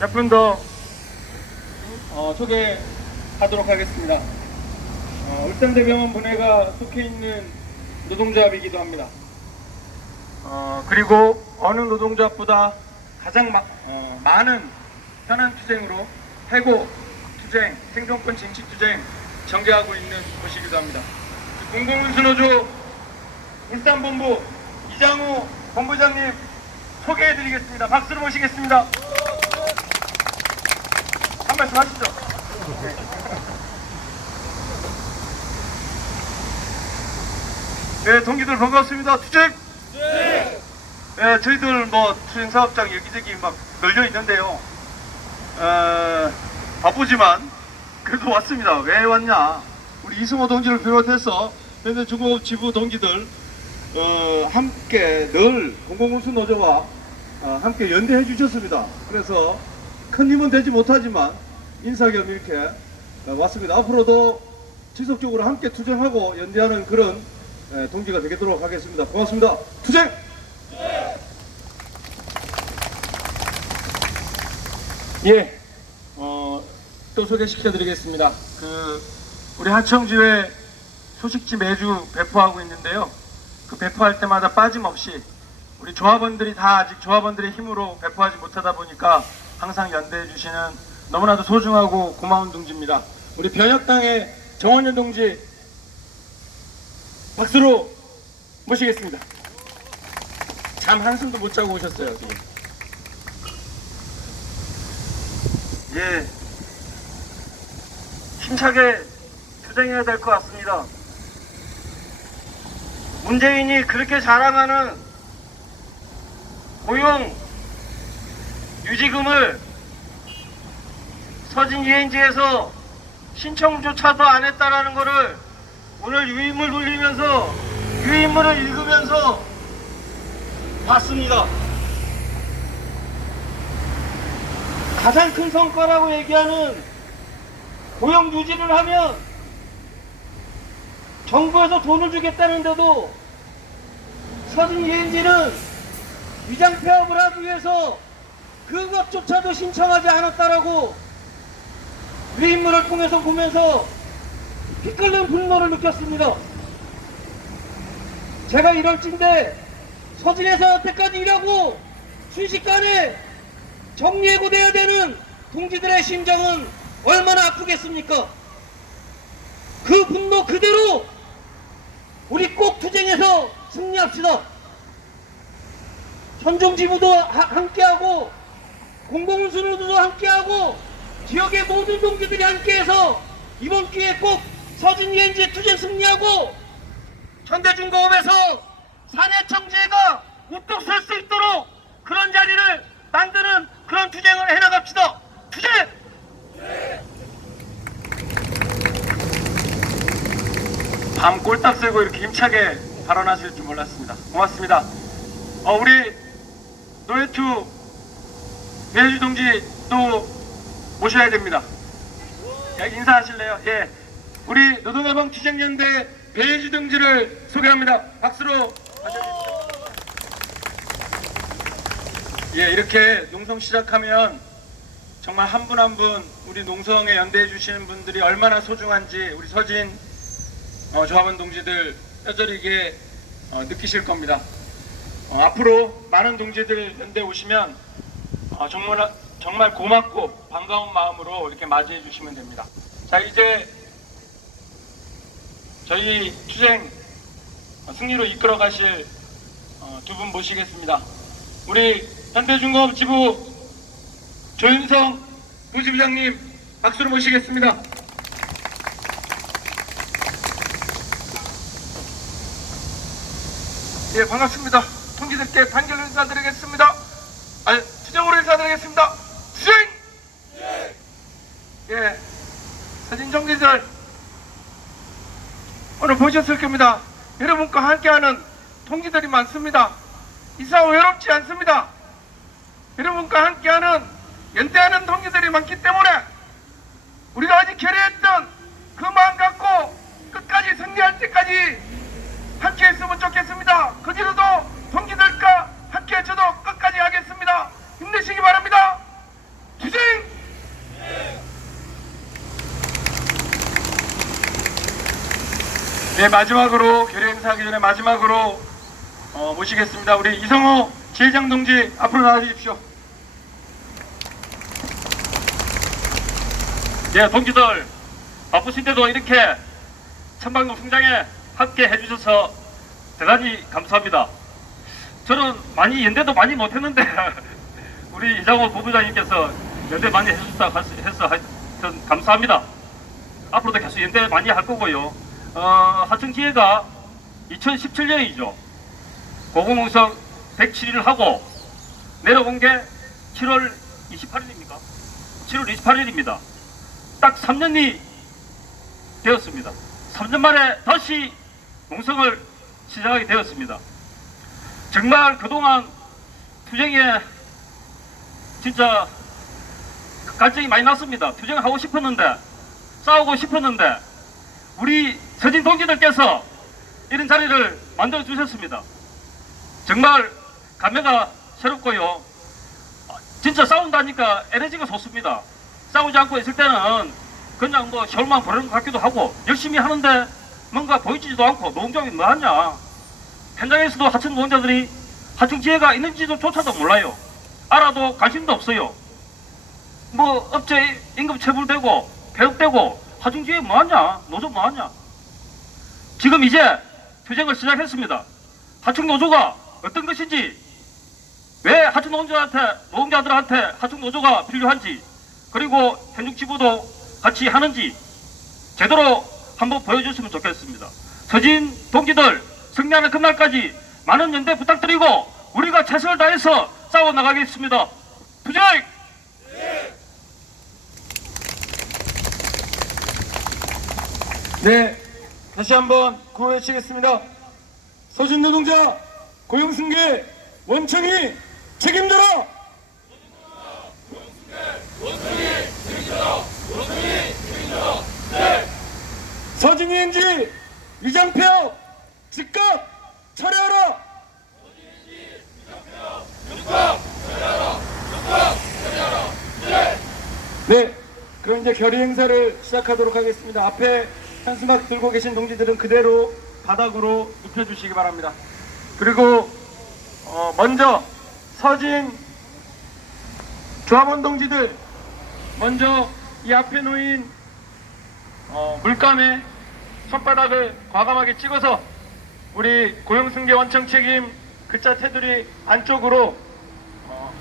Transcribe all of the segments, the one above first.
몇분 더 어, 소개하도록 하겠습니다. 어, 울산대병원 분회가 속해 있는 노동조합이기도 합니다. 어, 그리고 어느 노동조합보다 가장 마- 어, 많은 현안 투쟁으로 해고 투쟁, 생존권 쟁취 투쟁 전개하고 있는 곳이기도 합니다. 공공운수노조 울산본부 이장우 본부장님 소개해드리겠습니다. 박수로 모시겠습니다. 한 말씀 하시죠. 네, 동기들 반갑습니다. 투쟁! 네, 저희들 뭐 투쟁 사업장 여기저기 막 널려 있는데요. 어, 바쁘지만 그래도 왔습니다. 왜 왔냐? 우리 이승호 동지를 비롯해서 현대 중공업 지부 동지들 어, 함께 늘 공공운수 노조와 어, 함께 연대해 주셨습니다. 그래서 큰 힘은 되지 못하지만 인사 겸 이렇게 어, 왔습니다. 앞으로도 지속적으로 함께 투쟁하고 연대하는 그런 에, 동지가 되도록 하겠습니다. 고맙습니다. 투쟁! 예, 어, 또 소개시켜드리겠습니다. 그 우리 하청주에 소식지 매주 배포하고 있는데요. 그 배포할 때마다 빠짐없이 우리 조합원들이 다 아직 조합원들의 힘으로 배포하지 못하다 보니까 항상 연대해 주시는 너무나도 소중하고 고마운 동지입니다. 우리 변혁당의 정원현 동지 박수로 모시겠습니다. 잠 한숨도 못 자고 오셨어요 지금. 예, 힘차게 투쟁해야 될 것 같습니다. 문재인이 그렇게 자랑하는 고용 유지금을 서진 유엔지에서 신청조차도 안 했다라는 것을 오늘 유인물 돌리면서 유인물을 읽으면서 봤습니다. 가장 큰 성과라고 얘기하는 고용 유지를 하면 정부에서 돈을 주겠다는데도 서진 유엔지는 위장 폐업을 하기 위해서 그것조차도 신청하지 않았다라고 위인물을 통해서 보면서 피 끓는 분노를 느꼈습니다. 제가 이럴진데 서진에서 여태까지 일하고 순식간에 정리해고 돼야 되는 동지들의 심정은 얼마나 아프겠습니까? 그 분노 그대로 우리 꼭 투쟁해서 승리합시다. 현종지부도 하- 함께하고 공공운수노도 함께하고 지역의 모든 동지들이 함께해서 이번 기회에 꼭 서진이엔지 투쟁 승리하고 현대중공업에서 사내청지회가 우뚝 설 수 있도록 그런 자리를 만드는 그런 투쟁을 해나갑시다. 투쟁! 밤 꼴딱 새고 이렇게 힘차게 발언하실 줄 몰랐습니다. 고맙습니다. 어, 우리 노예투 배주 동지 또 모셔야 됩니다. 야, 인사하실래요? 예. 우리 노동해방 투쟁연대 배주 동지를 소개합니다. 박수로 맞아주십시오. 예, 이렇게 농성 시작하면 정말 한 분 한 분 우리 농성에 연대해 주시는 분들이 얼마나 소중한지 우리 서진 어, 조합원 동지들 뼈저리게 어, 느끼실 겁니다. 어, 앞으로 많은 동지들 연대 오시면 어, 정말 정말 고맙고 반가운 마음으로 이렇게 맞이해 주시면 됩니다. 자 이제 저희 투쟁 어, 승리로 이끌어 가실 어, 두분 모시겠습니다. 우리 현대중공업 지부 조윤성 부지부장님 박수로 모시겠습니다. 예, 반갑습니다. 동지들께 단결 인사드리겠습니다. 아니, 투쟁으로 인사드리겠습니다. 예, 사진 정리들 오늘 보셨을 겁니다. 여러분과 함께하는 동지들이 많습니다. 이상 외롭지 않습니다. 여러분과 함께하는 연대하는 동지들이 많기 때문에 우리가 어제 결의했던 그 마음 갖고 끝까지 승리할 때까지 함께 했으면 좋겠습니다. 그지로도 동지들과 함께 저도 끝까지 하겠습니다. 힘내시기 바랍니다. 투쟁! 네, 마지막으로 결의 행사하기 전에 마지막으로 어, 모시겠습니다. 우리 이성호 지회장 동지 앞으로 나와 주십시오. 예, 동지들 바쁘신데도 이렇게 천방동 성장에 함께 해주셔서 대단히 감사합니다. 저는 많이 연대도 많이 못했는데 우리 이장호 부부장님께서 연대 많이 해주셨다 해서 하여튼 감사합니다. 앞으로도 계속 연대 많이 할 거고요. 어, 하청 기회가 2017년이죠. 고공농성 107일을 하고 내려온 게 7월 28일입니까? 7월 28일입니다. 딱 3년이 되었습니다. 3년 만에 다시 농성을 시작하게 되었습니다. 정말 그동안 투쟁에 진짜 갈증이 많이 났습니다. 투쟁을 하고 싶었는데, 싸우고 싶었는데, 우리 서진 동지들께서 이런 자리를 만들어 주셨습니다. 정말 감회가 새롭고요. 진짜 싸운다니까 에너지가 좋습니다. 싸우지 않고 있을 때는 그냥 뭐 혈만 부르는 것 같기도 하고 열심히 하는데 뭔가 보이지도 않고 노동조합이 뭐 하냐. 현장에서도 하청 노동자들이 하청 지혜가 있는지도 조차도 몰라요. 알아도 관심도 없어요. 뭐 업체 임금 체불되고 폐업되고 하청 지혜 뭐 하냐. 노조 뭐 하냐. 지금 이제 투쟁을 시작했습니다. 하청 노조가 어떤 것인지 왜 하청 노동자한테 노동자들한테 하청 노조가 필요한지 그리고 현직 지부도 같이 하는지 제대로 한번 보여줬으면 좋겠습니다. 서진 동지들 승리하는 그날까지 많은 연대 부탁드리고 우리가 최선을 다해서 싸워 나가겠습니다. 투쟁! 네, 다시 한번 구호해주시겠습니다. 서준 노동자 고용승계 원청이 책임져라! 서진이인지 이장표 즉각 철회하라! 네, 그럼 이제 결의 행사를 시작하도록 하겠습니다. 앞에 현수막 들고 계신 동지들은 그대로 바닥으로 눕혀주시기 바랍니다. 그리고 어, 먼저 서진 조합원 동지들 먼저 이 앞에 놓인 어, 물감에 손바닥을 과감하게 찍어서 우리 고용승계 원청 책임 글자 테두리 안쪽으로 어,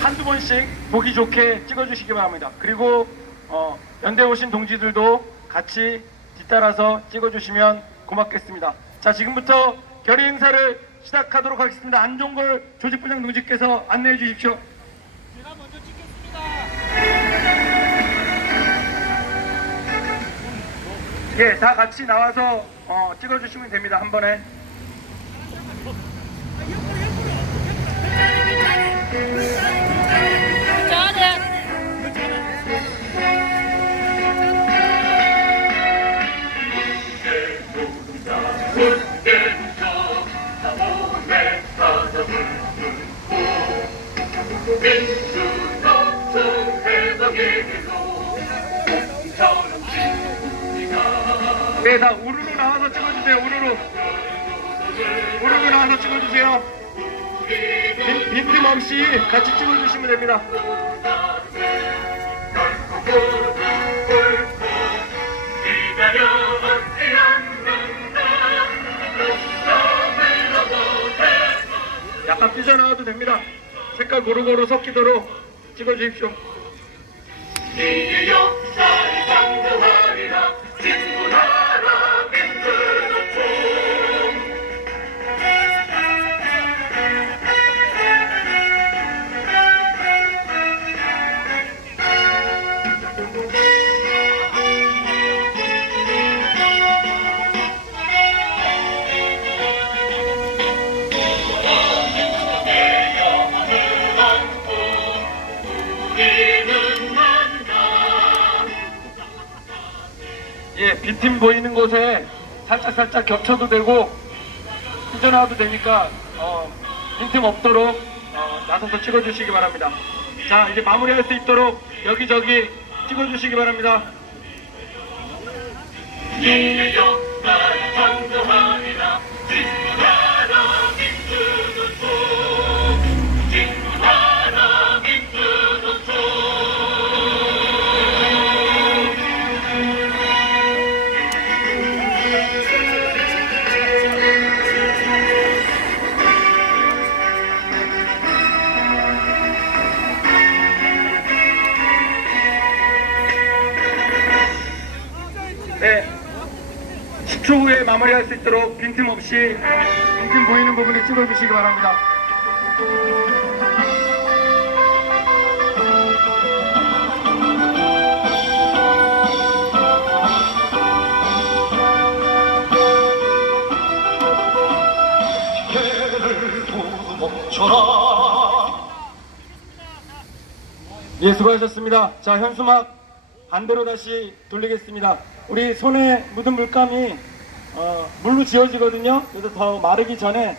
한두 번씩 보기 좋게 찍어주시기 바랍니다. 그리고 어, 연대 오신 동지들도 같이 뒤따라서 찍어주시면 고맙겠습니다. 자 지금부터 결의 행사를 시작하도록 하겠습니다. 안종걸 조직부장 동지께서 안내해 주십시오. 제가 먼저 찍겠습니다. 예, 다 같이 나와서 어, 찍어주시면 됩니다. 한 번에. 네, 찍어주세요. 우르르. 우르르 나와서 찍어주세요. 빈, 빈틈 없이 같이 찍어주시면 됩니다. 약간 삐져나와도 됩니다. 색깔 고루고루 섞이도록 찍어주십시오. 예, 빈틈 보이는 곳에 살짝 살짝 겹쳐도 되고 삐져나와도 되니까 어, 빈틈 없도록 어, 나서서 찍어주시기 바랍니다. 자, 이제 마무리할 수 있도록 여기저기 찍어주시기 바랍니다. 10초 후에 마무리할 수 있도록 빈틈없이 빈틈 보이는 부분을 찍어주시기 바랍니다. 예, 수고하셨습니다. 자, 현수막 반대로 다시 돌리겠습니다. 우리 손에 묻은 물감이 어, 물로 지워지거든요. 그래서 더 마르기 전에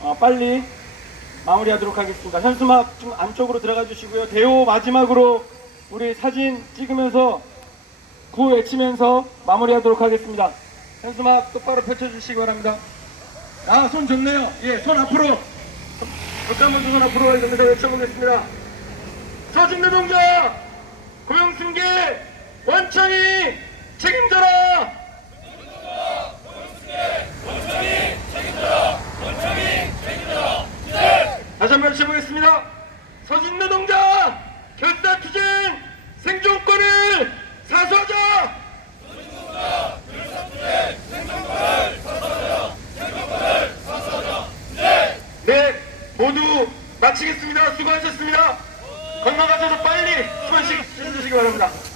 어, 빨리 마무리하도록 하겠습니다. 현수막 좀 안쪽으로 들어가 주시고요. 대호 마지막으로 우리 사진 찍으면서 구호 외치면서 마무리하도록 하겠습니다. 현수막 똑바로 펼쳐주시기 바랍니다. 아, 손 좋네요. 예, 손 앞으로. 물감 먼저 손 앞으로 가겠습니다. 외쳐보겠습니다. 서진대 동자 고용승계 원청이 책임져라! 다시 한번 외쳐보겠습니다. 서진대 동자 결사 투쟁 생존권을 사수하자! 네 모두 마치겠습니다. 수고하셨습니다. 건강하셔서 빨리 수면식 해주시기 바랍니다.